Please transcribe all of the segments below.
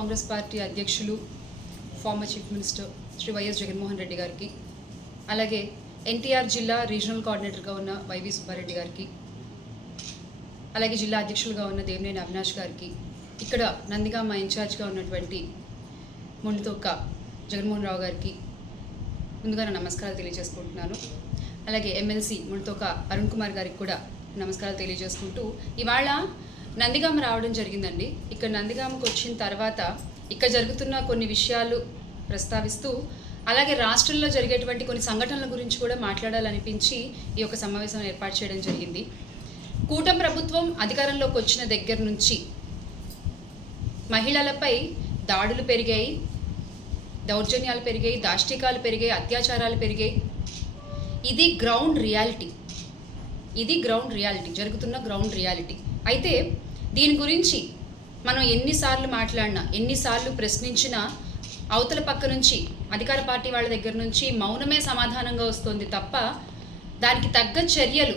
Congress party అధ్యక్షులు former chief minister Shri YS Jaganmohan Reddy గారికి, అలాగే ఎన్టీఆర్ జిల్లా రీజనల్ కోఆర్డినేటర్గా ఉన్న వైవి సుబ్బారెడ్డి గారికి, అలాగే జిల్లా అధ్యక్షులుగా ఉన్న దేవినేని అవినాష్ గారికి, ఇక్కడ నందిగామ ఇన్ఛార్జ్గా ఉన్నటువంటి మొండితోక్క జగన్మోహన్ రావు గారికి ముందుగా నమస్కారాలు తెలియజేసుకుంటున్నాను. అలాగే ఎమ్మెల్సీ మొండితోక్క అరుణ్ కుమార్ గారికి కూడా నమస్కారాలు తెలియజేసుకుంటూ, ఇవాళ నందిగామ రావడం జరిగిందండి. ఇక్కడ నందిగామకు వచ్చిన తర్వాత ఇక్కడ జరుగుతున్న కొన్ని విషయాలు ప్రస్తావిస్తూ, అలాగే రాష్ట్రంలో జరిగేటువంటి కొన్ని సంఘటనల గురించి కూడా మాట్లాడాలనిపించి ఈ యొక్క సమావేశం ఏర్పాటు చేయడం జరిగింది. కూటమి ప్రభుత్వం అధికారంలోకి వచ్చిన దగ్గర నుంచి మహిళలపై దాడులు పెరిగాయి, దౌర్జన్యాలు పెరిగాయి, దాష్టికాలు పెరిగాయి, అత్యాచారాలు పెరిగాయి. ఇది గ్రౌండ్ రియాలిటీ, జరుగుతున్న గ్రౌండ్ రియాలిటీ. అయితే దీని గురించి మనం ఎన్నిసార్లు మాట్లాడినా, ఎన్నిసార్లు ప్రశ్నించినా అవతల పక్క నుంచి అధికార పార్టీ వాళ్ళ దగ్గర నుంచి మౌనమే సమాధానంగా వస్తుంది తప్ప దానికి తగ్గ చర్యలు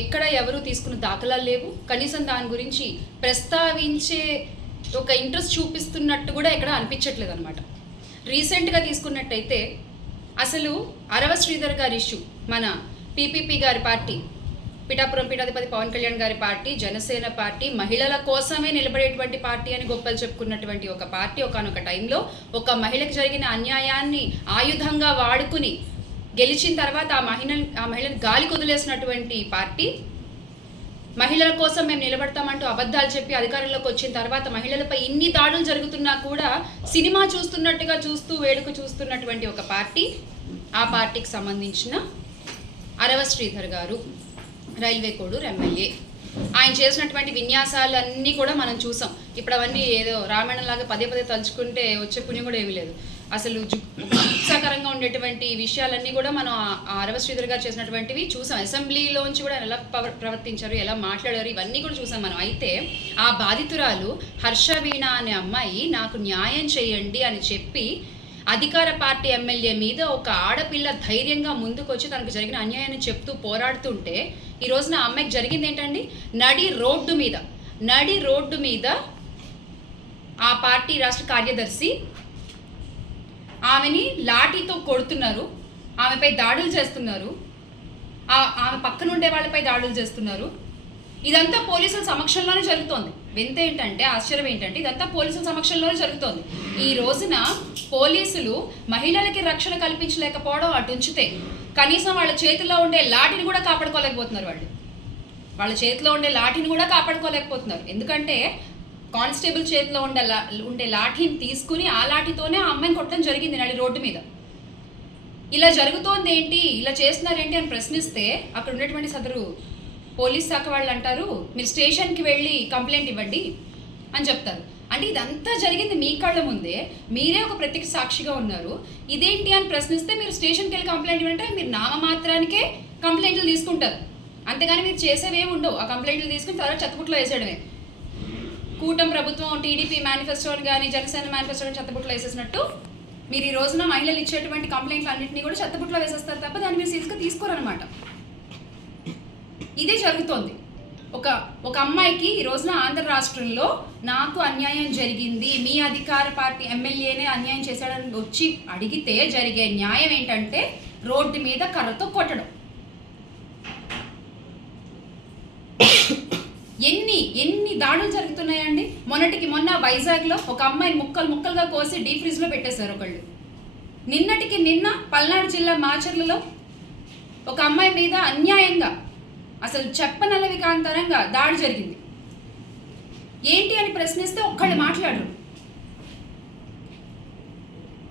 ఎక్కడ ఎవరు తీసుకున్న దాఖలాలు లేవు. కనీసం దాని గురించి ప్రస్తావించే ఒక ఇంట్రెస్ట్ చూపిస్తున్నట్టు కూడా ఎక్కడ అనిపించట్లేదు అనమాట. రీసెంట్గా తీసుకున్నట్టయితే అసలు అరవ శ్రీధర్ గారి ఇష్యూ, మన పీపీపీ గారి పార్టీ, పిఠాపురం పీఠాధిపతి పవన్ కళ్యాణ్ గారి పార్టీ, జనసేన పార్టీ, మహిళల కోసమే నిలబడేటువంటి పార్టీ అని గొప్పలు చెప్పుకున్నటువంటి ఒక పార్టీ ఒకానొక టైంలో ఒక మహిళకు జరిగిన అన్యాయాన్ని ఆయుధంగా వాడుకుని గెలిచిన తర్వాత ఆ మహిళను గాలికి వదిలేసినటువంటి పార్టీ, మహిళల కోసం మేము నిలబడతామంటూ అబద్ధాలు చెప్పి అధికారంలోకి వచ్చిన తర్వాత మహిళలపై ఇన్ని దాడులు జరుగుతున్నా కూడా సినిమా చూస్తున్నట్టుగా వేడుక చూస్తున్నటువంటి ఒక పార్టీ, ఆ పార్టీకి సంబంధించిన అరవ శ్రీధర్ గారు, రైల్వే కోడూరు ఎమ్మెల్యే. ఆయన చేసినటువంటి విన్యాసాలన్నీ కూడా మనం చూసాం. ఇప్పుడు అవన్నీ ఏదో రామాయణంలాగా పదే తలుచుకుంటే వచ్చే పుణ్యం కూడా ఏమీ లేదు. అసలు ఉత్సాహకరంగా ఉండేటువంటి విషయాలన్నీ కూడా మనం అరవ శ్రీధర్ గారు చేసినటువంటివి చూసాం. అసెంబ్లీలోంచి కూడా ఎలా ప్రవర్తించారు, ఎలా మాట్లాడారు, ఇవన్నీ కూడా చూసాం మనం. అయితే ఆ బాధితురాలు హర్షవీణ అనే అమ్మాయి నాకు న్యాయం చేయండి అని చెప్పి అధికార పార్టీ ఎమ్మెల్యే మీద ఒక ఆడపిల్ల ధైర్యంగా ముందుకొచ్చి తనకు జరిగిన అన్యాయాన్ని చెప్తూ పోరాడుతుంటే ఈ రోజున ఆ అమ్మాయికి జరిగింది ఏంటండి? నడి రోడ్డు మీద ఆ పార్టీ రాష్ట్ర కార్యదర్శి ఆమెని లాఠీతో కొడుతున్నారు, ఆమెపై దాడులు చేస్తున్నారు, ఆమె పక్కన ఉండే వాళ్ళపై దాడులు చేస్తున్నారు. ఇదంతా పోలీసుల సమక్షంలోనే జరుగుతోంది. వింత ఏంటంటే, ఆశ్చర్యం ఏంటంటే, ఇదంతా పోలీసుల సమక్షంలోనే జరుగుతోంది. ఈ రోజున పోలీసులు మహిళలకి రక్షణ కల్పించలేకపోవడం అటు ఉంచితే, కనీసం వాళ్ళ చేతిలో ఉండే లాఠీని కూడా కాపాడుకోలేకపోతున్నారు. వాళ్ళ చేతిలో ఉండే లాఠీని కూడా కాపాడుకోలేకపోతున్నారు. ఎందుకంటే కానిస్టేబుల్ చేతిలో ఉండే లాఠీని తీసుకుని ఆ లాఠీతోనే ఆ అమ్మాయిని కొట్టడం జరిగింది నడి రోడ్డు మీద. ఇలా జరుగుతోంది ఏంటి, ఇలా చేస్తున్నారేంటి అని ప్రశ్నిస్తే అక్కడ ఉన్నటువంటి సదరు పోలీస్ శాఖ వాళ్ళు అంటారు, మీరు స్టేషన్కి వెళ్ళి కంప్లైంట్ ఇవ్వండి అని చెప్తారు. అంటే ఇదంతా జరిగింది మీ కళ్ళ ముందే, మీరే ఒక ప్రత్యక్ష సాక్షిగా ఉన్నారు. ఇదేంటి అని ప్రశ్నిస్తే మీరు స్టేషన్కి వెళ్ళి కంప్లైంట్ ఇవ్వంటే మీరు నామమాత్రానికే కంప్లైంట్లు తీసుకుంటారు, అంతేగాని మీరు చేసేవేమి ఉండవు. ఆ కంప్లైంట్లు తీసుకుని తర్వాత చెత్తబుట్లో వేసేయడమే. కూటమి ప్రభుత్వం టీడీపీ మేనిఫెస్టోని కానీ జనసేన మేనిఫెస్టోని చెత్తబుట్లో వేసేసినట్టు మీరు ఈ రోజున మహిళలు ఇచ్చేటువంటి కంప్లైంట్లు అన్నింటినీ కూడా చెత్తబుట్లో వేసేస్తారు తప్ప దాన్ని మీరు సీరియస్గా తీసుకోరనమాట. ఇదే జరుగుతోంది. ఒక అమ్మాయికి ఈ రోజున ఆంధ్ర రాష్ట్రంలో నాకు అన్యాయం జరిగింది, మీ అధికార పార్టీ ఎమ్మెల్యేనే అన్యాయం చేశాడని వచ్చి అడిగితే జరిగే న్యాయం ఏంటంటే రోడ్డు మీద కర్రతో కొట్టడం. ఎన్ని దాడులు జరుగుతున్నాయండి. మొన్న వైజాగ్లో ఒక అమ్మాయిని ముక్కలుగా కోసి డీప్ ఫ్రిడ్జ్లో పెట్టేశారు ఒకళ్ళు. నిన్న పల్నాడు జిల్లా మాచర్లలో ఒక అమ్మాయి మీద అన్యాయంగా, అసలు చెప్పనలవికాంతరంగా దాడి జరిగింది. ఏంటి అని ప్రశ్నిస్తే ఒక్కళ్ళు మాట్లాడరు.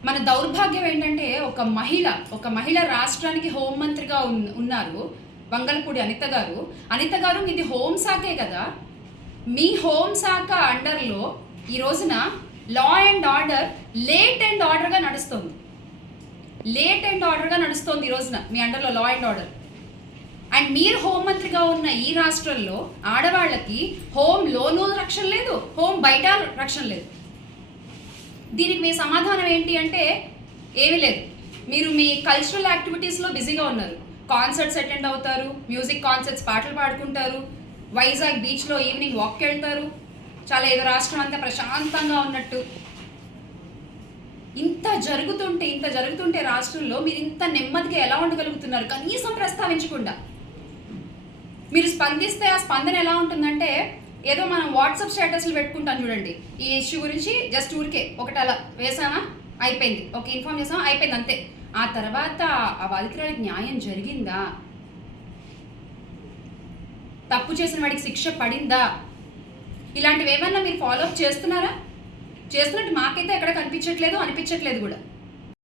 మన దౌర్భాగ్యం ఏంటంటే ఒక మహిళ రాష్ట్రానికి హోంమంత్రిగా ఉన్నారు వంగలపూడి అనిత గారు మీది హోంశాఖే కదా. మీ హోంశాఖ అండర్లో ఈ రోజున law and order late and ఆర్డర్గా నడుస్తుంది. ఈ రోజున మీ అండర్లో లా అండ్ ఆర్డర్. అండ్ మీరు హోంమంత్రిగా ఉన్న ఈ రాష్ట్రంలో ఆడవాళ్ళకి హోంలోనూ రక్షణ లేదు, హోం బయట రక్షణ లేదు. దీనికి మీ సమాధానం ఏంటి అంటే ఏమీ లేదు. మీరు మీ కల్చరల్ యాక్టివిటీస్లో బిజీగా ఉన్నారు. కాన్సర్ట్స్ అటెండ్ అవుతారు, మ్యూజిక్ కాన్సర్ట్స్, పాటలు పాడుకుంటారు, వైజాగ్ బీచ్లో ఈవినింగ్ వాక్కి వెళ్తారు, చాలా ఏదో రాష్ట్రం అంతా ప్రశాంతంగా ఉన్నట్టు. ఇంత జరుగుతుంటే రాష్ట్రంలో మీరు ఇంత నెమ్మదిగా ఎలా ఉండగలుగుతున్నారు? కనీసం ప్రస్తావించకుండా. మీరు స్పందిస్తే ఆ స్పందన ఎలా ఉంటుందంటే, ఏదో మనం వాట్సాప్ స్టేటస్లు పెట్టుకుంటాం చూడండి, ఈ ఇష్యూ గురించి జస్ట్ ఊరికే ఒకటి అలా వేసామా అయిపోయింది, ఒక ఇన్ఫార్మ్ చేసామా అయిపోయింది, అంతే. ఆ తర్వాత ఆ బాధితురాలికి న్యాయం జరిగిందా? తప్పు చేసిన వాడికి శిక్ష పడిందా? ఇలాంటివి ఏమన్నా మీరు ఫాలో అప్ చేస్తున్నారా? చేస్తున్నట్టు మాకైతే ఎక్కడ కనిపించట్లేదు, అనిపించట్లేదు కూడా.